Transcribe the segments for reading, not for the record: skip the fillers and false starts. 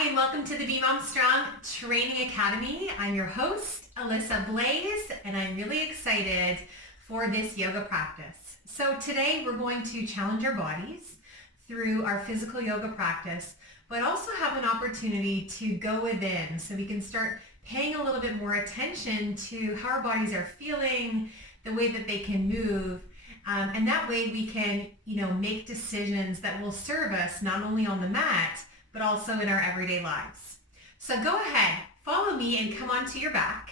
Hi, and welcome to the Be Mom Strong Training Academy. I'm your host, Alyssa Blaze, and I'm really excited for this yoga practice. So today we're going to challenge our bodies through our physical yoga practice, but also have an opportunity to go within so we can start paying a little bit more attention to how our bodies are feeling, the way that they can move, and that way we can, make decisions that will serve us not only on the mat, but also in our everyday lives. So go ahead, follow me and come onto your back.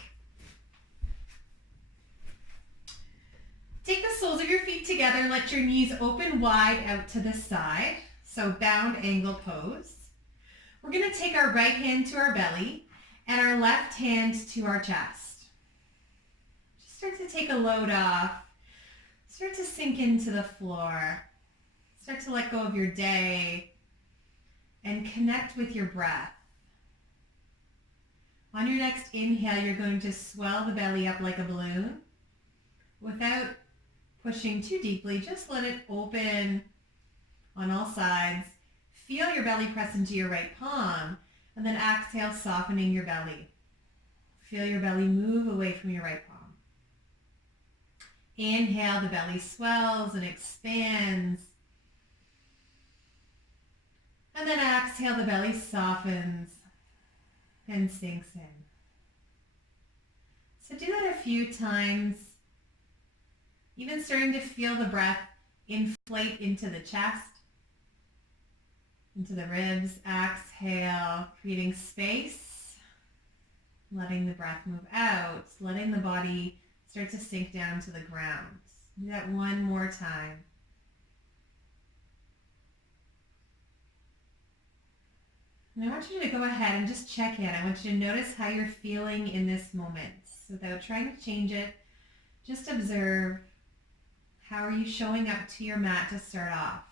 Take the soles of your feet together and let your knees open wide out to the side. So bound angle pose. We're going to take our right hand to our belly and our left hand to our chest. Just start to take a load off. Start to sink into the floor. Start to let go of your day and connect with your breath. On your next inhale, you're going to swell the belly up like a balloon without pushing too deeply. Just let it open on all sides. Feel your belly press into your right palm, and then exhale, softening your belly. Feel your belly move away from your right palm. Inhale, the belly swells and expands. And then exhale, the belly softens and sinks in. So do that a few times, even starting to feel the breath inflate into the chest, into the ribs. Exhale, creating space, letting the breath move out, letting the body start to sink down to the ground. Do that one more time. And I want you to go ahead and just check in. I want you to notice how you're feeling in this moment. Without trying to change it, just observe how are you showing up to your mat to start off.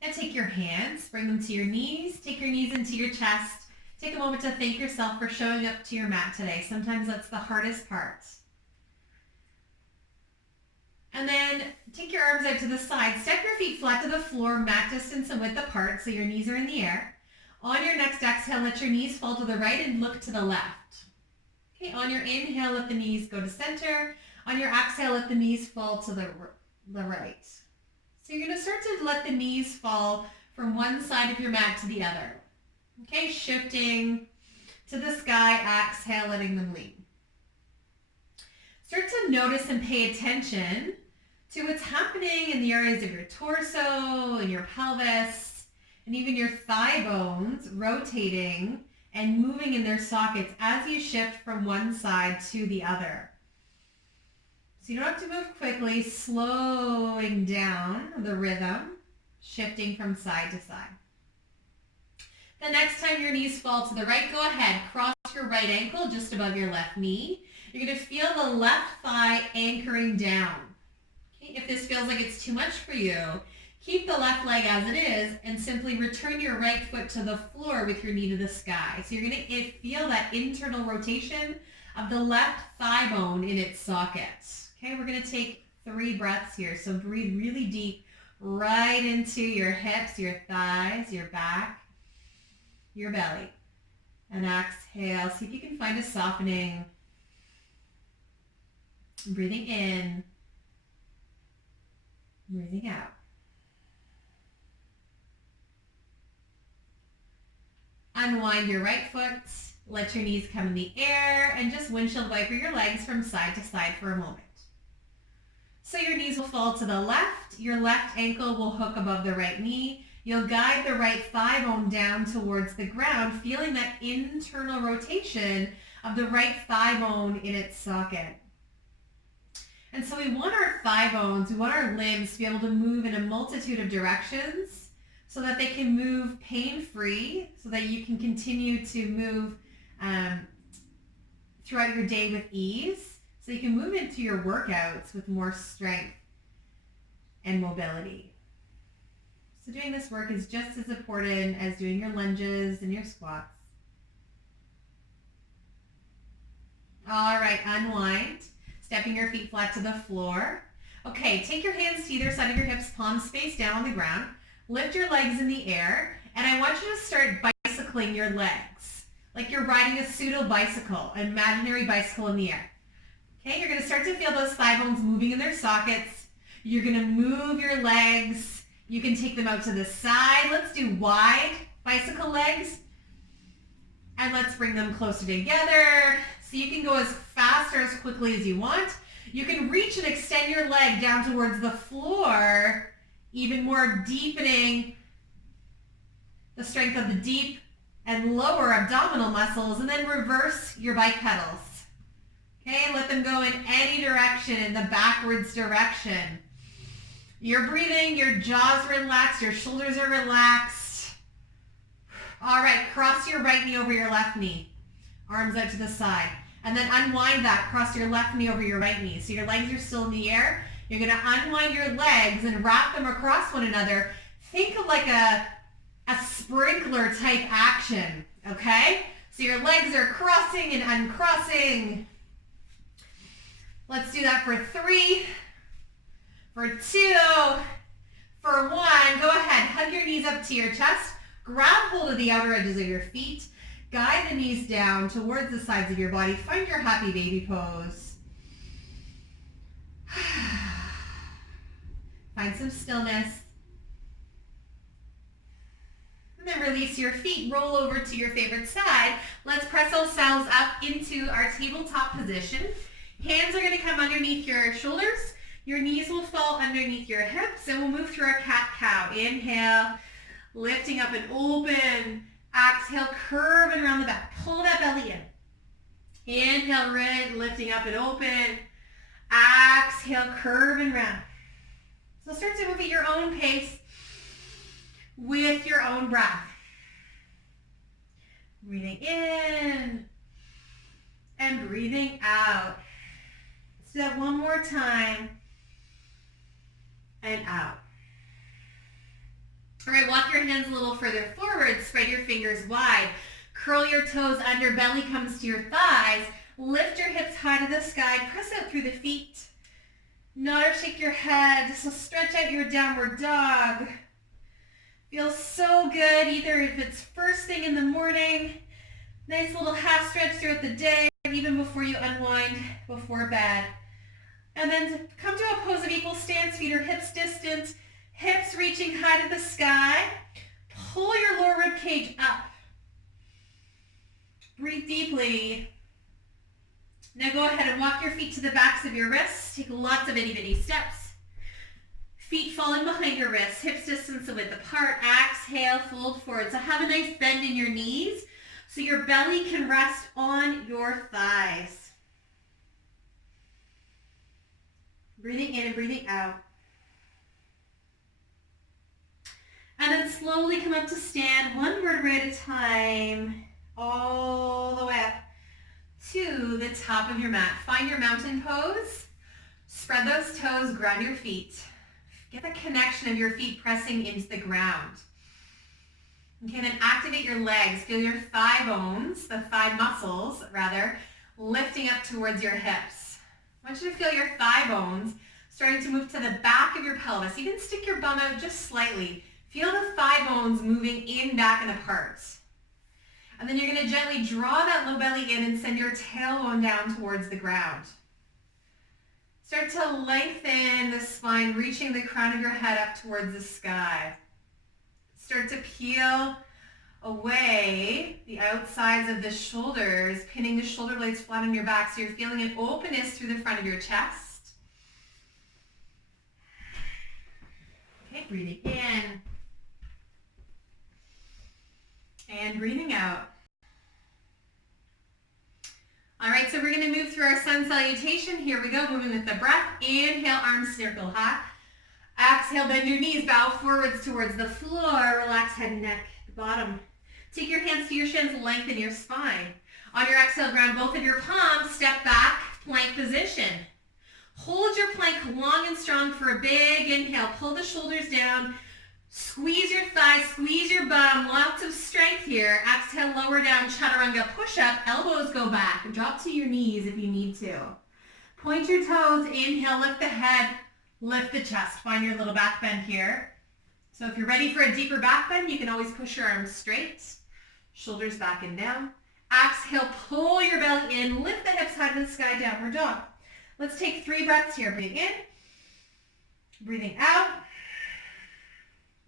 Now take your hands, bring them to your knees, take your knees into your chest. Take a moment to thank yourself for showing up to your mat today. Sometimes that's the hardest part. And then take your arms out to the side. Step your feet flat to the floor, mat distance and width apart, so your knees are in the air. On your next exhale, let your knees fall to the right and look to the left. Okay, on your inhale, let the knees go to center. On your exhale, let the knees fall to the right. So you're going to start to let the knees fall from one side of your mat to the other. Okay, shifting to the sky, exhale, letting them lean. Start to notice and pay attention to what's happening in the areas of your torso and your pelvis and even your thigh bones rotating and moving in their sockets as you shift from one side to the other. So you don't have to move quickly, slowing down the rhythm, shifting from side to side. The next time your knees fall to the right, go ahead, cross your right ankle just above your left knee. You're going to feel the left thigh anchoring down. Okay, if this feels like it's too much for you, keep the left leg as it is and simply return your right foot to the floor with your knee to the sky. So you're going to feel that internal rotation of the left thigh bone in its socket. Okay, we're going to take 3 breaths here. So breathe really deep right into your hips, your thighs, your back, your belly. And exhale. See if you can find a softening. Breathing in, breathing out. Unwind your right foot, let your knees come in the air, and just windshield wiper your legs from side to side for a moment. So your knees will fall to the left, your left ankle will hook above the right knee, you'll guide the right thigh bone down towards the ground, feeling that internal rotation of the right thigh bone in its socket. And so we want our thigh bones, we want our limbs to be able to move in a multitude of directions so that they can move pain-free, so that you can continue to move throughout your day with ease, so you can move into your workouts with more strength and mobility. So doing this work is just as important as doing your lunges and your squats. All right, unwind. Stepping your feet flat to the floor. Okay, take your hands to either side of your hips, palms face down on the ground. Lift your legs in the air, and I want you to start bicycling your legs. Like you're riding a pseudo bicycle, an imaginary bicycle in the air. Okay, you're going to start to feel those thigh bones moving in their sockets. You're going to move your legs. You can take them out to the side. Let's do wide bicycle legs. And let's bring them closer together. So you can go as fast or as quickly as you want. You can reach and extend your leg down towards the floor, even more deepening the strength of the deep and lower abdominal muscles, and then reverse your bike pedals. Okay, let them go in any direction, in the backwards direction. You're breathing, your jaw's relaxed, your shoulders are relaxed. All right, cross your right knee over your left knee. Arms out to the side. And then unwind that, cross your left knee over your right knee. So your legs are still in the air. You're gonna unwind your legs and wrap them across one another. Think of like a sprinkler type action, okay? So your legs are crossing and uncrossing. Let's do that for 3, for 2, for 1. Go ahead, hug your knees up to your chest. Grab hold of the outer edges of your feet. Guide the knees down towards the sides of your body. Find your happy baby pose. Find some stillness. And then release your feet. Roll over to your favorite side. Let's press ourselves up into our tabletop position. Hands are going to come underneath your shoulders. Your knees will fall underneath your hips, and we'll move through our cat-cow. Inhale, lifting up and open. Exhale, curving around the back. Pull that belly in. Inhale, lifting up and open. Exhale, curving round. So start to move at your own pace with your own breath. Breathing in and breathing out. Let's do that one more time. And out. All right, walk your hands a little further forward. Spread your fingers wide. Curl your toes under. Belly comes to your thighs. Lift your hips high to the sky. Press out through the feet. Nod or shake your head. So stretch out your downward dog. Feels so good, either if it's first thing in the morning, nice little half stretch throughout the day, even before you unwind before bed. And then come to a pose of equal stance. Feet are hips distant. Hips reaching high to the sky. Pull your lower rib cage up. Breathe deeply. Now go ahead and walk your feet to the backs of your wrists. Take lots of itty bitty steps. Feet falling behind your wrists. Hips distance width apart. Exhale, fold forward. So have a nice bend in your knees so your belly can rest on your thighs. Breathing in and breathing out. And then slowly come up to stand, one vertebrae at a time, all the way up to the top of your mat. Find your mountain pose. Spread those toes, ground your feet. Get the connection of your feet pressing into the ground. Okay, then activate your legs. Feel your thigh bones, the thigh muscles, rather, lifting up towards your hips. I want you to feel your thigh bones starting to move to the back of your pelvis. Even stick your bum out just slightly. Feel the thigh bones moving in, back, and apart. And then you're going to gently draw that low belly in and send your tailbone down towards the ground. Start to lengthen the spine, reaching the crown of your head up towards the sky. Start to peel away the outsides of the shoulders, pinning the shoulder blades flat on your back so you're feeling an openness through the front of your chest. Okay, breathing in. And breathing out. All right, so we're going to move through our sun salutation. Here we go, moving with the breath. Inhale, arms circle high. Exhale, bend your knees, bow forwards towards the floor. Relax head and neck, bottom. Take your hands to your shins, lengthen your spine. On your exhale, ground both of your palms, step back, plank position. Hold your plank long and strong for a big inhale. Pull the shoulders down. Squeeze your thighs, squeeze your bum, lots of strength here. Exhale, lower down, chaturanga push-up. Elbows go back. Drop to your knees if you need to. Point your toes. Inhale, lift the head. Lift the chest. Find your little back bend here. So if you're ready for a deeper back bend, you can always push your arms straight. Shoulders back and down. Exhale, pull your belly in. Lift the hips high to the sky, downward dog. Let's take 3 breaths here. Breathing in. Breathing out.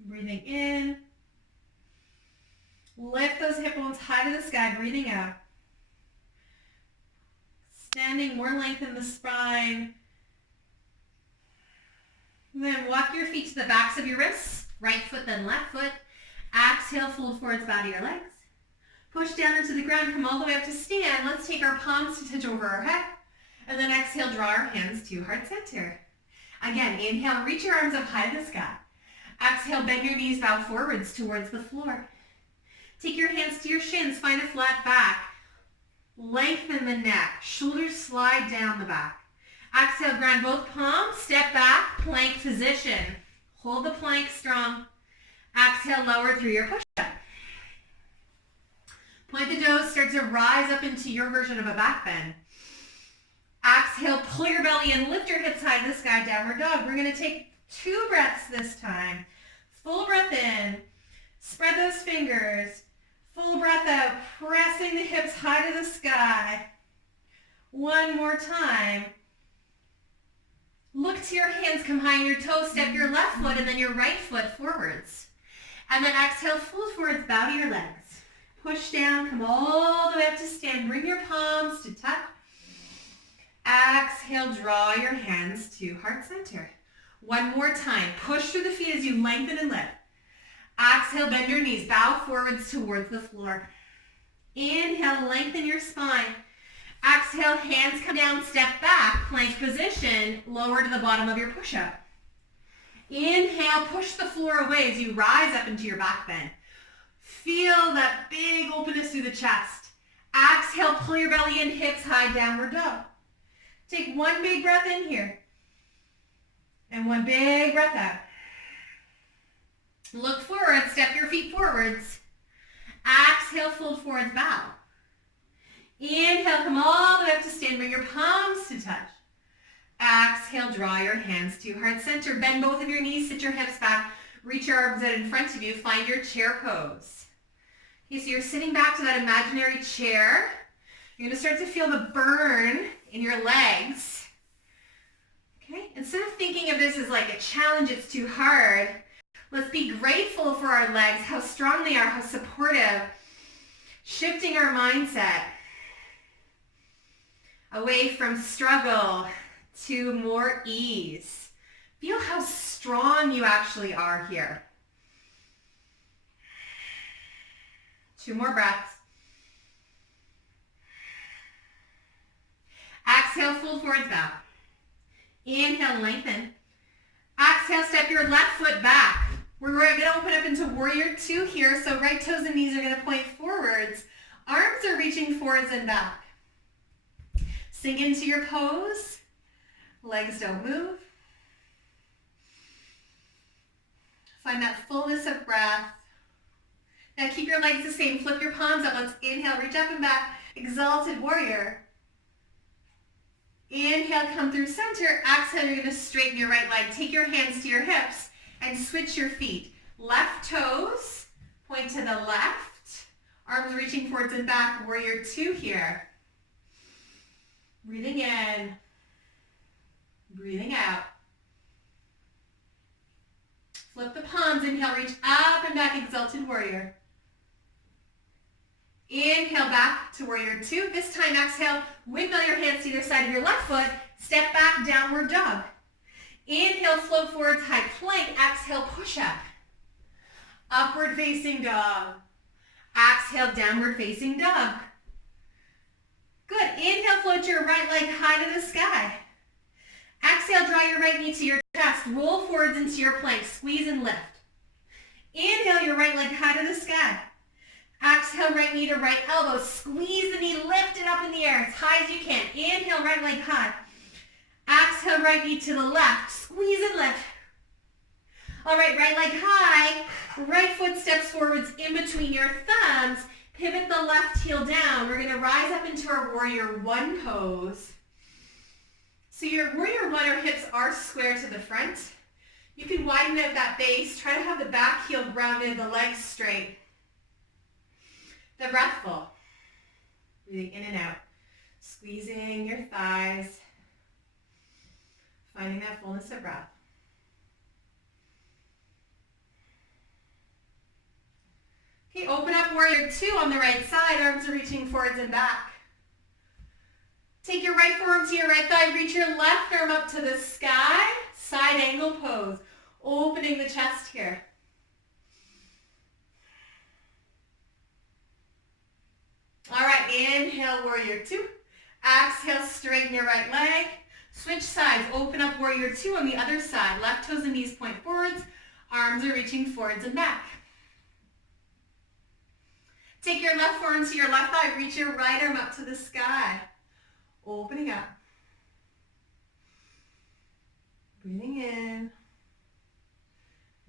Breathing in. Lift those hip bones high to the sky. Breathing out. Standing, more length in the spine. Then walk your feet to the backs of your wrists. Right foot, then left foot. Exhale, fold forwards, bow to your legs. Push down into the ground, come all the way up to stand. Let's take our palms to touch over our head. And then exhale, draw our hands to heart center. Again, inhale, reach your arms up high to the sky. Exhale, bend your knees, bow forwards towards the floor. Take your hands to your shins, find a flat back. Lengthen the neck, shoulders slide down the back. Exhale, ground both palms, step back, plank position. Hold the plank strong. Exhale, lower through your push-up. Point the toes, start to rise up into your version of a back bend. Exhale, pull your belly in, lift your hips high to the sky, downward dog. We're going to take 2 breaths this time. Full breath in, spread those fingers. Full breath out, pressing the hips high to the sky. One more time. Look to your hands, come high on your toes, step your left foot and then your right foot forwards. And then exhale, fold forwards, bow to your legs. Push down, come all the way up to stand. Bring your palms to touch. Exhale, draw your hands to heart center. One more time. Push through the feet as you lengthen and lift. Exhale, bend your knees, bow forwards towards the floor. Inhale, lengthen your spine. Exhale, hands come down, step back, plank position, lower to the bottom of your push-up. Inhale, push the floor away as you rise up into your back bend. Feel that big openness through the chest. Exhale, pull your belly in, hips high, downward dog. Take 1 big breath in here. And 1 big breath out. Look forward, step your feet forwards. Exhale, fold forwards, bow. Inhale, come all the way up to stand, bring your palms to touch. Exhale, draw your hands to heart center. Bend both of your knees, sit your hips back, reach your arms out in front of you, find your chair pose. Okay, so you're sitting back to that imaginary chair. You're gonna start to feel the burn in your legs. Okay, instead of thinking of this as like a challenge, it's too hard, let's be grateful for our legs, how strong they are, how supportive. Shifting our mindset away from struggle to more ease. Feel how strong you actually are here. 2 more breaths. Exhale, fold forwards, bow. Inhale, lengthen. Exhale, step your left foot back. We're going to open up into warrior 2 here. So right toes and knees are going to point forwards. Arms are reaching forwards and back. Sink into your pose. Legs don't move. Find that fullness of breath. Now keep your legs the same. Flip your palms up. Let's inhale, reach up and back. Exalted warrior. Inhale, come through center. Exhale, you're going to straighten your right leg. Take your hands to your hips and switch your feet. Left toes, point to the left. Arms reaching forwards and back. Warrior 2 here. Breathing in. Breathing out. Flip the palms. Inhale, reach up and back. Exalted warrior. Inhale, back to warrior 2. This time, exhale, windmill your hands to either side of your left foot. Step back, downward dog. Inhale, float forwards, high plank. Exhale, push up. Upward facing dog. Exhale, downward facing dog. Good. Inhale, float your right leg high to the sky. Exhale, draw your right knee to your chest. Roll forwards into your plank. Squeeze and lift. Inhale, your right leg high to the sky. Exhale, right knee to right elbow. Squeeze the knee, lift it up in the air as high as you can. Inhale, right leg high. Exhale, right knee to the left. Squeeze and lift. All right, right leg high. Right foot steps forwards in between your thumbs. Pivot the left heel down. We're going to rise up into our warrior 1 pose. So your warrior one, our hips are square to the front. You can widen out that base. Try to have the back heel grounded, the legs straight. The breath full. Breathing in and out. Squeezing your thighs. Finding that fullness of breath. Okay, open up warrior two on the right side. Arms are reaching forwards and back. Take your right forearm to your right thigh. Reach your left arm up to the sky. Side angle pose. Opening the chest here. All right, inhale, warrior two. Exhale, straighten your right leg. Switch sides. Open up warrior two on the other side. Left toes and knees point forwards. Arms are reaching forwards and back. Take your left forearm to your left thigh. Reach your right arm up to the sky. Opening up. Breathing in.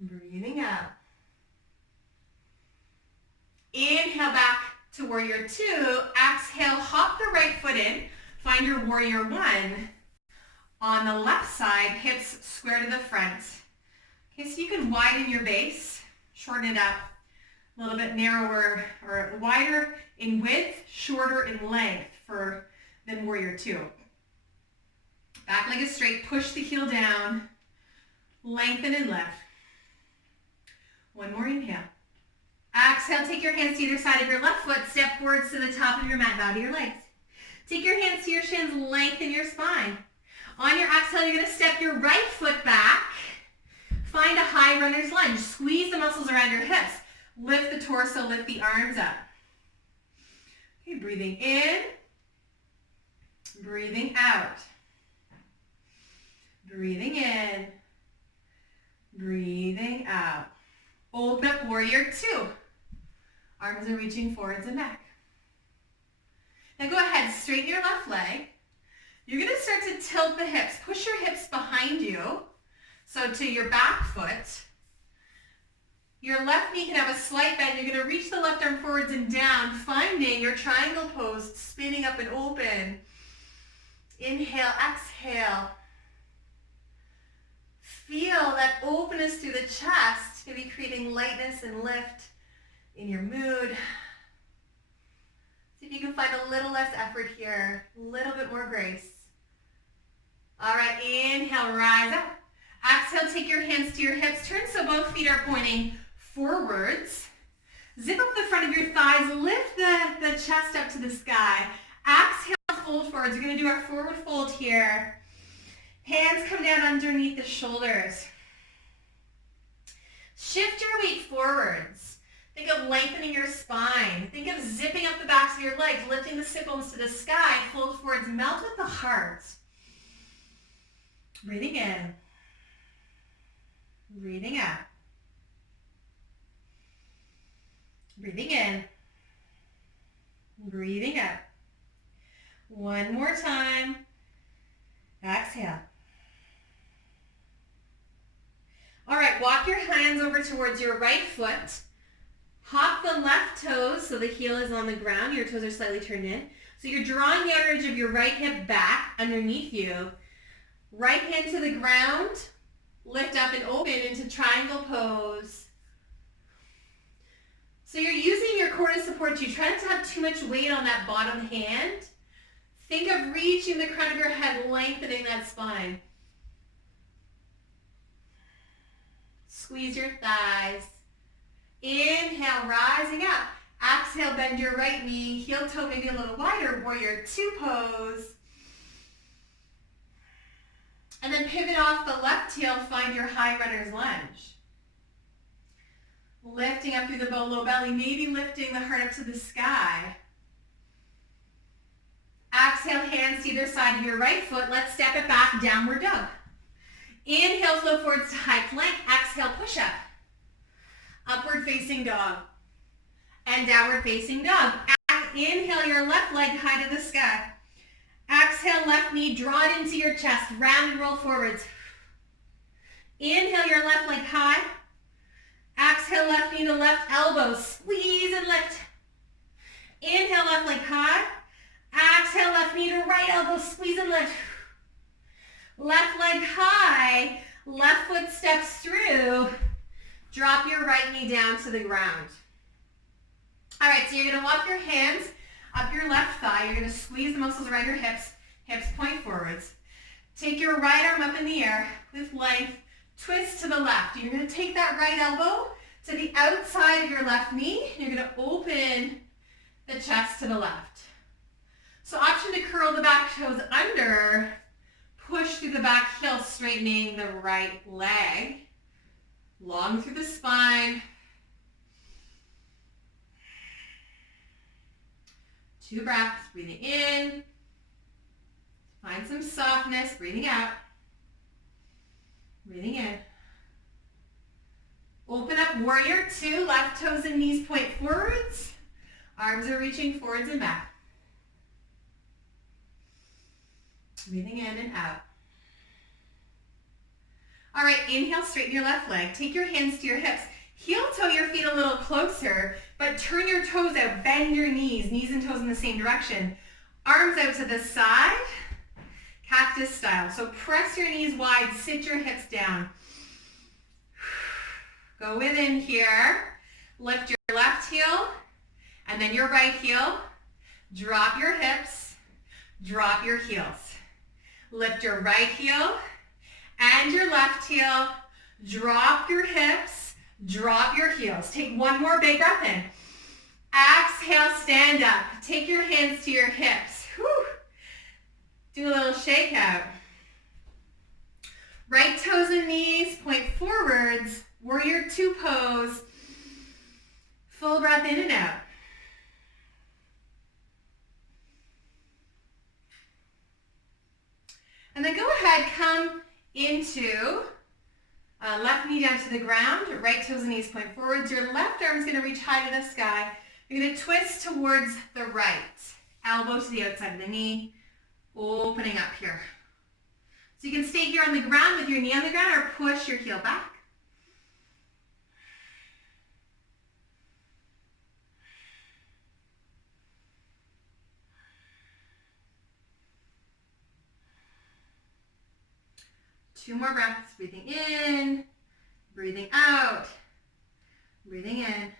Breathing out. Inhale back to warrior two. Exhale, hop the right foot in. Find your warrior one. On the left side, hips square to the front. Okay, so you can widen your base, shorten it up. A little bit narrower or wider in width, shorter in length than warrior two. Back leg is straight, push the heel down, lengthen and lift. One more inhale. Exhale, take your hands to either side of your left foot, step forwards to the top of your mat, bow to your legs. Take your hands to your shins, lengthen your spine. On your exhale, you're going to step your right foot back. Find a high runner's lunge. Squeeze the muscles around your hips. Lift the torso, lift the arms up. Okay, breathing in, breathing out. Breathing in, breathing out. Open up warrior two. Arms are reaching forwards and back. Now go ahead, straighten your left leg. You're going to start to tilt the hips. Push your hips behind you, so to your back foot. Your left knee can have a slight bend. You're going to reach the left arm forwards and down, finding your triangle pose, spinning up and open. Inhale, exhale. Feel that openness through the chest, maybe creating lightness and lift in your mood. See if you can find a little less effort here, a little bit more grace. All right, inhale, rise up. Exhale, take your hands to your hips. Turn so both feet are pointing forwards. Zip up the front of your thighs. Lift the chest up to the sky. Exhale, fold forwards. We're going to do our forward fold here. Hands come down underneath the shoulders. Shift your weight forwards. Think of lengthening your spine. Think of zipping up the backs of your legs, lifting the sit bones to the sky. Fold forwards, melt with the heart. Breathing in. Breathing out. Breathing in. Breathing out. One more time. Exhale. All right, walk your hands over towards your right foot. Hop the left toes so the heel is on the ground. Your toes are slightly turned in. So you're drawing the outer edge of your right hip back underneath you. Right hand to the ground. Lift up and open into triangle pose. So you're using your core to support you. Try not to have too much weight on that bottom hand. Think of reaching the crown of your head, lengthening that spine. Squeeze your thighs. Inhale, rising up. Exhale, bend your right knee. Heel toe maybe a little wider. Warrior two pose. And then pivot off the left heel. Find your high runner's lunge. Lifting up through the low belly. Maybe lifting the heart up to the sky. Exhale, hands to either side of your right foot. Let's step it back, downward dog. Inhale, flow forwards to high plank. Exhale, push up. Upward facing dog. And downward facing dog. Inhale, your left leg high to the sky. Exhale, left knee, draw it into your chest. Round and roll forwards. Inhale, your left leg high. Exhale, left knee to left elbow. Squeeze and lift. Inhale, left leg high. Exhale, left knee to right elbow. Squeeze and lift. Left leg high, left foot steps through. Drop your right knee down to the ground. All right, so you're gonna walk your hands up your left thigh. You're gonna squeeze the muscles around your hips. Hips point forwards. Take your right arm up in the air with length. Twist to the left. You're gonna take that right elbow to the outside of your left knee. You're gonna open the chest to the left. So option to curl the back toes under. Push through the back heel, straightening the right leg. Long through the spine. 2 breaths, breathing in. Find some softness, breathing out. Breathing in. Open up warrior 2, left toes and knees point forwards. Arms are reaching forwards and back. Breathing in and out. All right, inhale, straighten your left leg. Take your hands to your hips. Heel toe your feet a little closer, but turn your toes out. Bend your knees and toes in the same direction. Arms out to the side, cactus style. So press your knees wide, sit your hips down. Go within here. Lift your left heel and then your right heel. Drop your hips, drop your heels. Lift your right heel and your left heel. Drop your hips, drop your heels. Take one more big breath in. Exhale, stand up. Take your hands to your hips. Whew. Do a little shake out. Right toes and knees point forwards. Warrior 2 pose. Full breath in and out. And then go ahead, come into left knee down to the ground. Right toes and knees point forwards. Your left arm is going to reach high to the sky. You're going to twist towards the right. Elbow to the outside of the knee. Opening up here. So you can stay here on the ground with your knee on the ground or push your heel back. Two more breaths, breathing in, breathing out, breathing in.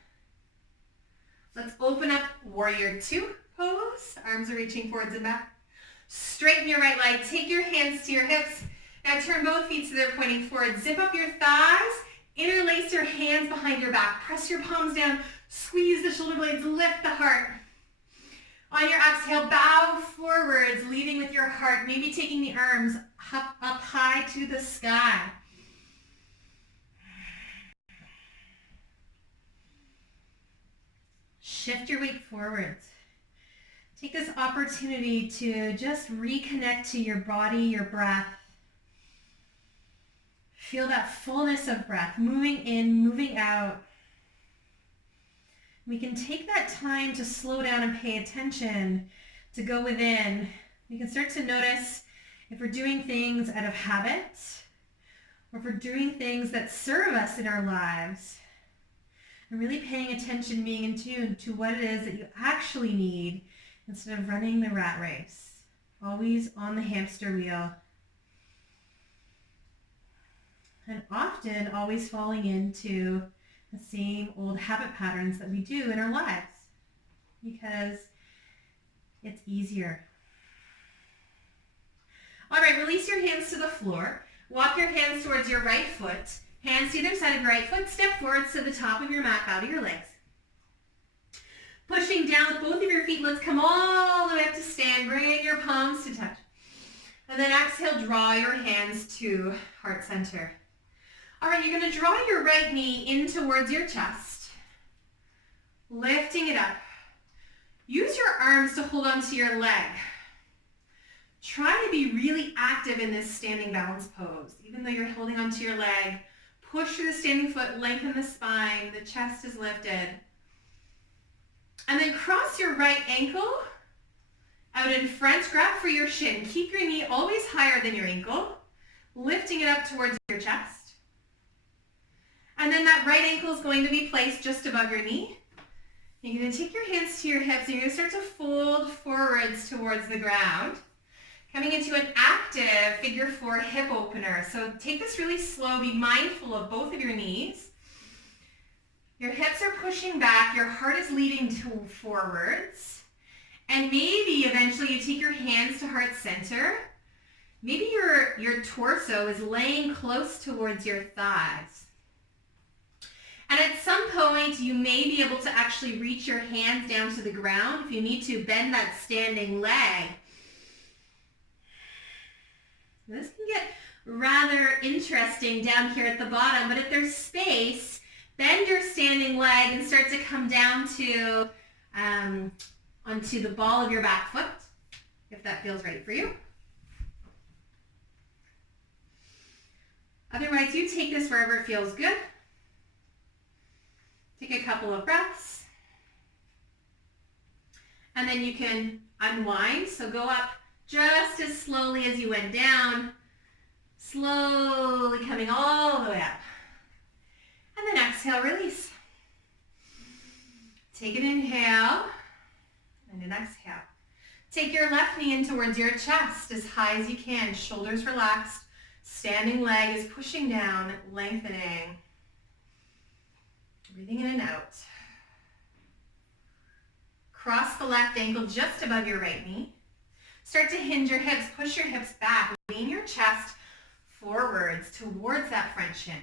Let's open up warrior 2 pose. Arms are reaching forwards and back. Straighten your right leg, take your hands to your hips. Now turn both feet so they're pointing forward. Zip up your thighs, interlace your hands behind your back. Press your palms down, squeeze the shoulder blades, lift the heart. On your exhale, bow forwards, leading with your heart, maybe taking the arms up high to the sky. Shift your weight forwards. Take this opportunity to just reconnect to your body, your breath. Feel that fullness of breath, moving in, moving out. We can take that time to slow down and pay attention, to go within. We can start to notice if we're doing things out of habit, or if we're doing things that serve us in our lives, and really paying attention, being in tune to what it is that you actually need instead of running the rat race, always on the hamster wheel, and often always falling into the same old habit patterns that we do in our lives because it's easier. All right, release your hands to the floor. Walk your hands towards your right foot. Hands to either side of your right foot. Step forwards to the top of your mat, bow to your legs. Pushing down with both of your feet, let's come all the way up to stand. Bring your palms to touch. And then exhale, draw your hands to heart center. All right, you're going to draw your right knee in towards your chest, lifting it up. Use your arms to hold onto your leg. Try to be really active in this standing balance pose. Even though you're holding onto your leg, push through the standing foot, lengthen the spine, the chest is lifted. And then cross your right ankle out in front, grab for your shin. Keep your knee always higher than your ankle, lifting it up towards your chest. And then that right ankle is going to be placed just above your knee. You're going to take your hands to your hips and you're going to start to fold forwards towards the ground. Coming into an active figure 4 hip opener. So take this really slow. Be mindful of both of your knees. Your hips are pushing back. Your heart is leading forwards. And maybe eventually you take your hands to heart center. Maybe your torso is laying close towards your thighs. And at some point, you may be able to actually reach your hands down to the ground. If you need to, bend that standing leg. This can get rather interesting down here at the bottom, but if there's space, bend your standing leg and start to come down to onto the ball of your back foot, if that feels right for you. Otherwise, you take this wherever it feels good. Take a couple of breaths. And then you can unwind. So go up just as slowly as you went down. Slowly coming all the way up. And then exhale, release. Take an inhale and an exhale. Take your left knee in towards your chest as high as you can. Shoulders relaxed. Standing leg is pushing down, lengthening. Breathing in and out. Cross the left ankle just above your right knee. Start to hinge your hips. Push your hips back. Lean your chest forwards towards that front shin.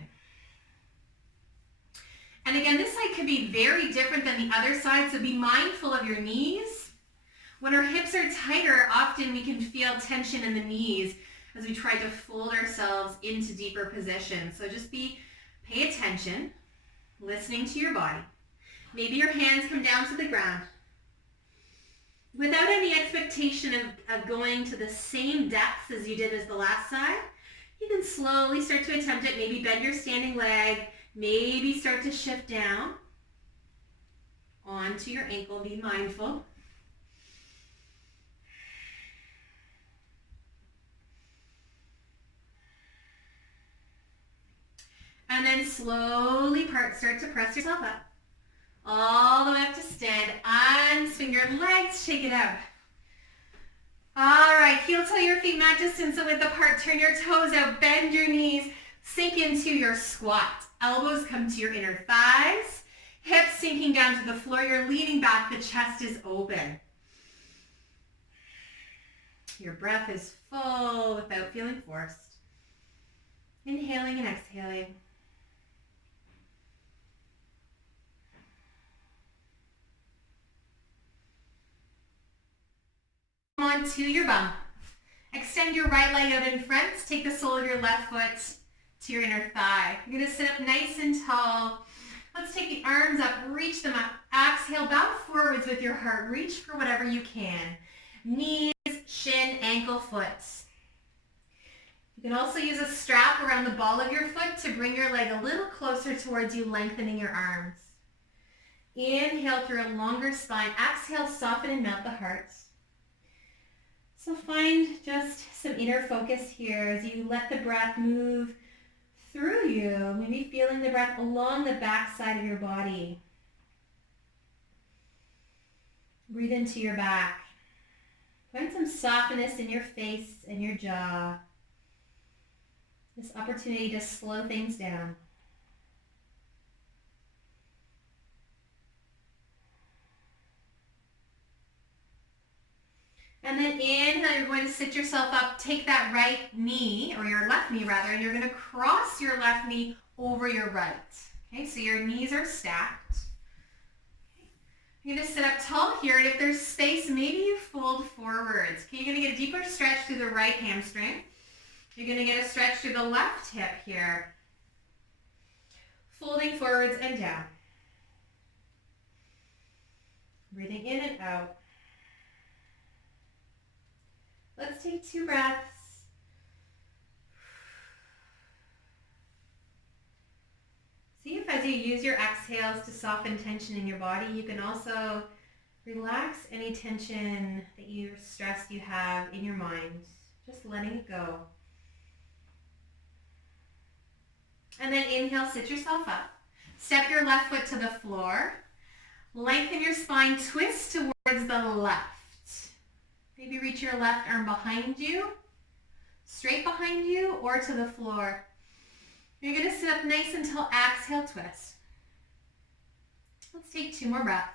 And again, this side could be very different than the other side, so be mindful of your knees. When our hips are tighter, often we can feel tension in the knees as we try to fold ourselves into deeper positions. So just pay attention, listening to your body. Maybe your hands come down to the ground. Without any expectation of going to the same depths as you did as the last side, you can slowly start to attempt it. Maybe bend your standing leg. Maybe start to shift down onto your ankle. Be mindful. And then slowly start to press yourself up. All the way up to stand. Unswing your legs, shake it out. All right, heel toe your feet mat distance width apart. Turn your toes out, bend your knees, sink into your squat. Elbows come to your inner thighs. Hips sinking down to the floor. You're leaning back, the chest is open. Your breath is full without feeling forced. Inhaling and exhaling. Onto your bum. Extend your right leg out in front. Take the sole of your left foot to your inner thigh. You're going to sit up nice and tall. Let's take the arms up, reach them up. Exhale, bow forwards with your heart. Reach for whatever you can. Knees, shin, ankle, foot. You can also use a strap around the ball of your foot to bring your leg a little closer towards you, lengthening your arms. Inhale through a longer spine. Exhale, soften and melt the heart. So find just some inner focus here as you let the breath move through you, maybe feeling the breath along the back side of your body. Breathe into your back. Find some softness in your face and your jaw. This opportunity to slow things down. And then inhale, you're going to sit yourself up. Take that right knee, or your left knee rather, and you're going to cross your left knee over your right. Okay, so your knees are stacked. Okay. You're going to sit up tall here, and if there's space, maybe you fold forwards. Okay, you're going to get a deeper stretch through the right hamstring. You're going to get a stretch through the left hip here. Folding forwards and down. Breathing in and out. Let's take 2 breaths. See if as you use your exhales to soften tension in your body, you can also relax any tension that stress you have in your mind. Just letting it go. And then inhale, sit yourself up. Step your left foot to the floor. Lengthen your spine, twist towards the left. Maybe reach your left arm behind you, straight behind you, or to the floor. You're going to sit up nice and tall. Exhale, twist. Let's take 2 more breaths.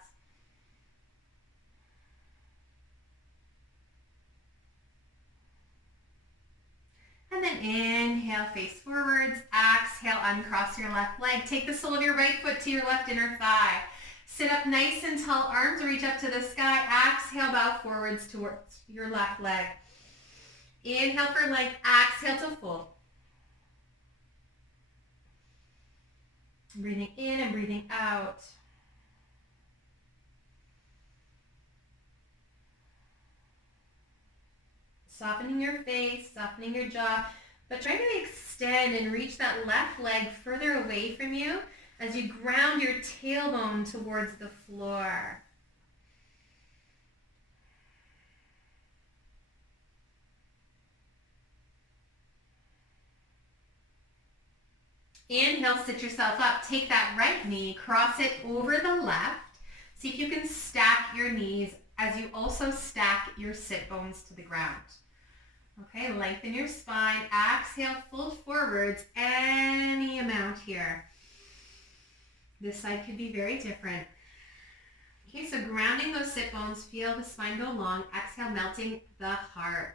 And then inhale, face forwards. Exhale, uncross your left leg. Take the sole of your right foot to your left inner thigh. Sit up nice and tall. Arms reach up to the sky. Exhale, bow forwards towards your left leg. Inhale for length. Exhale to fold. Breathing in and breathing out. Softening your face, softening your jaw, but try to extend and reach that left leg further away from you as you ground your tailbone towards the floor. Inhale, sit yourself up. Take that right knee, cross it over the left. See if you can stack your knees as you also stack your sit bones to the ground. Okay, lengthen your spine. Exhale, fold forwards any amount here. This side could be very different. Okay, so grounding those sit bones, feel the spine go long. Exhale, melting the heart.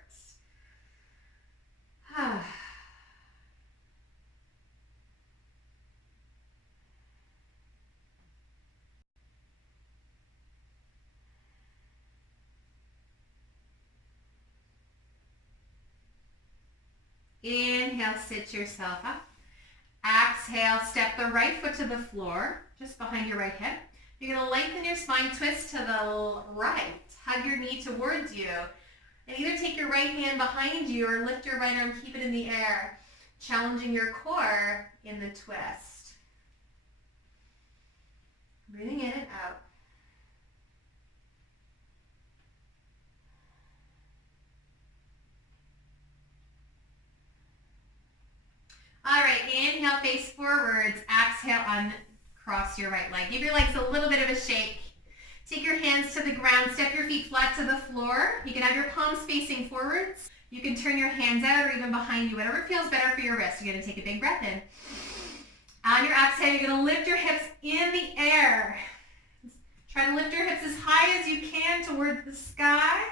Inhale, sit yourself up. Exhale, step the right foot to the floor, just behind your right hip. You're going to lengthen your spine, twist to the right. Hug your knee towards you. And either take your right hand behind you or lift your right arm, keep it in the air, challenging your core in the twist. Breathing in and out. All right, inhale, face forwards. Exhale, uncross your right leg. Give your legs a little bit of a shake. Take your hands to the ground. Step your feet flat to the floor. You can have your palms facing forwards. You can turn your hands out or even behind you, whatever feels better for your wrist. You're going to take a big breath in. On your exhale, you're going to lift your hips in the air. Try to lift your hips as high as you can towards the sky.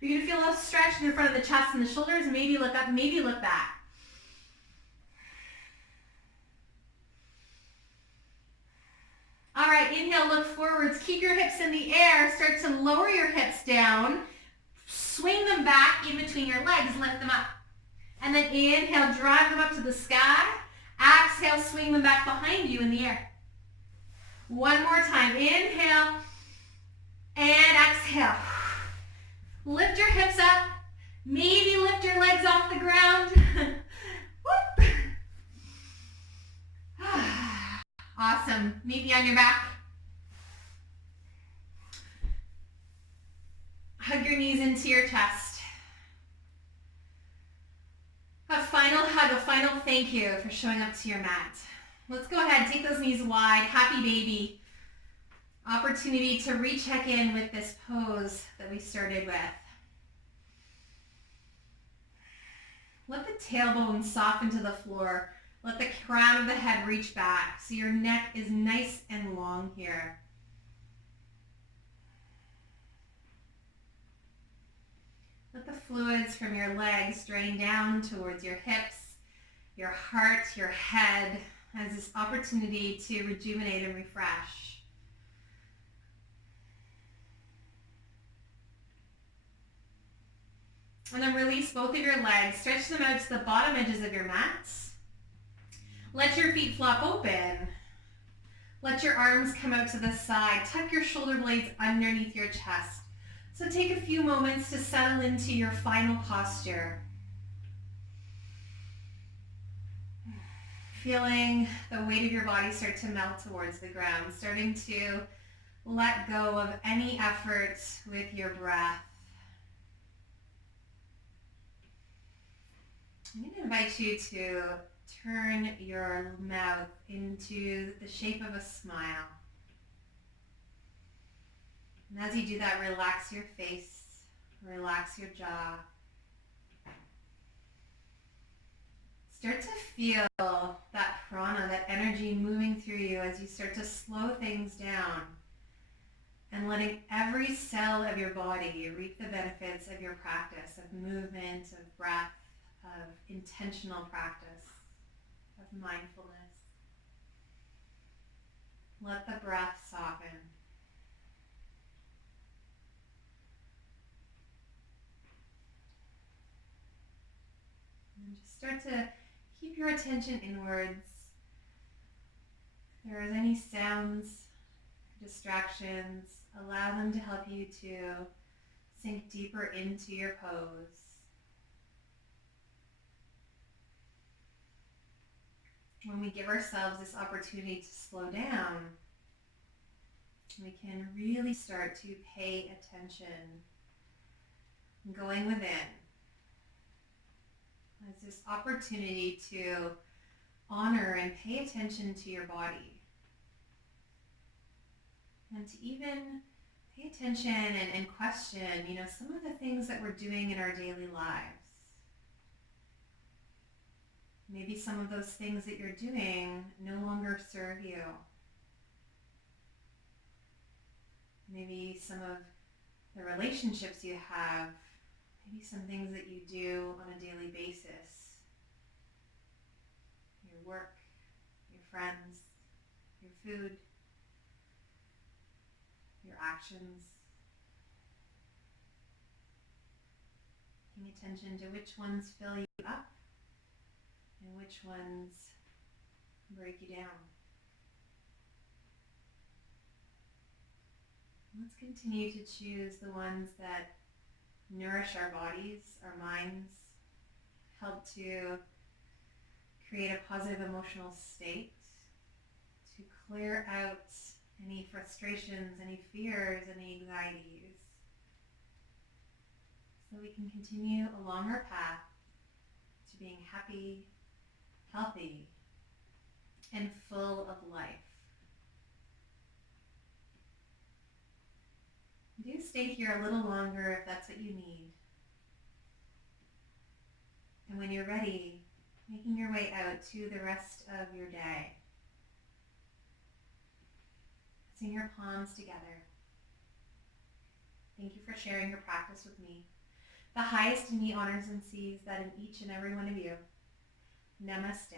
You're going to feel a stretch in the front of the chest and the shoulders. Maybe look up, maybe look back. All right, inhale, look forwards. Keep your hips in the air. Start to lower your hips down. Swing them back in between your legs. Lift them up. And then inhale, drive them up to the sky. Exhale, swing them back behind you in the air. One more time. Inhale and exhale. Lift your hips up. Maybe lift your legs off the ground. Whoop. Awesome. Maybe on your back. Hug your knees into your chest. A final hug, a final thank you for showing up to your mat. Let's go ahead, take those knees wide. Happy baby. Opportunity to recheck in with this pose that we started with. Let the tailbone soften to the floor. Let the crown of the head reach back so your neck is nice and long here. Let the fluids from your legs drain down towards your hips, your heart, your head, as this opportunity to rejuvenate and refresh. And then release both of your legs. Stretch them out to the bottom edges of your mats. Let your feet flop open. Let your arms come out to the side. Tuck your shoulder blades underneath your chest. So take a few moments to settle into your final posture. Feeling the weight of your body start to melt towards the ground, starting to let go of any effort with your breath. I'm going to invite you to turn your mouth into the shape of a smile. And as you do that, relax your face. Relax your jaw. Start to feel that prana, that energy moving through you as you start to slow things down and letting every cell of your body reap the benefits of your practice, of movement, of breath, of intentional practice, of mindfulness. Let the breath soften. And just start to keep your attention inwards. If there is any sounds, distractions, allow them to help you to sink deeper into your pose. When we give ourselves this opportunity to slow down, we can really start to pay attention, going within, as this opportunity to honor and pay attention to your body. And to even pay attention and question, some of the things that we're doing in our daily lives. Maybe some of those things that you're doing no longer serve you. Maybe some of the relationships you have, maybe some things that you do on a daily basis. Your work, your friends, your food, your actions. Paying attention to which ones fill you up and which ones break you down. Let's continue to choose the ones that nourish our bodies, our minds, help to create a positive emotional state, to clear out any frustrations, any fears, any anxieties, so we can continue along our path to being happy, healthy, and full of life. Do stay here a little longer if that's what you need. And when you're ready, making your way out to the rest of your day. Pressing your palms together. Thank you for sharing your practice with me. The highest in me honors and sees that in each and every one of you. Namaste.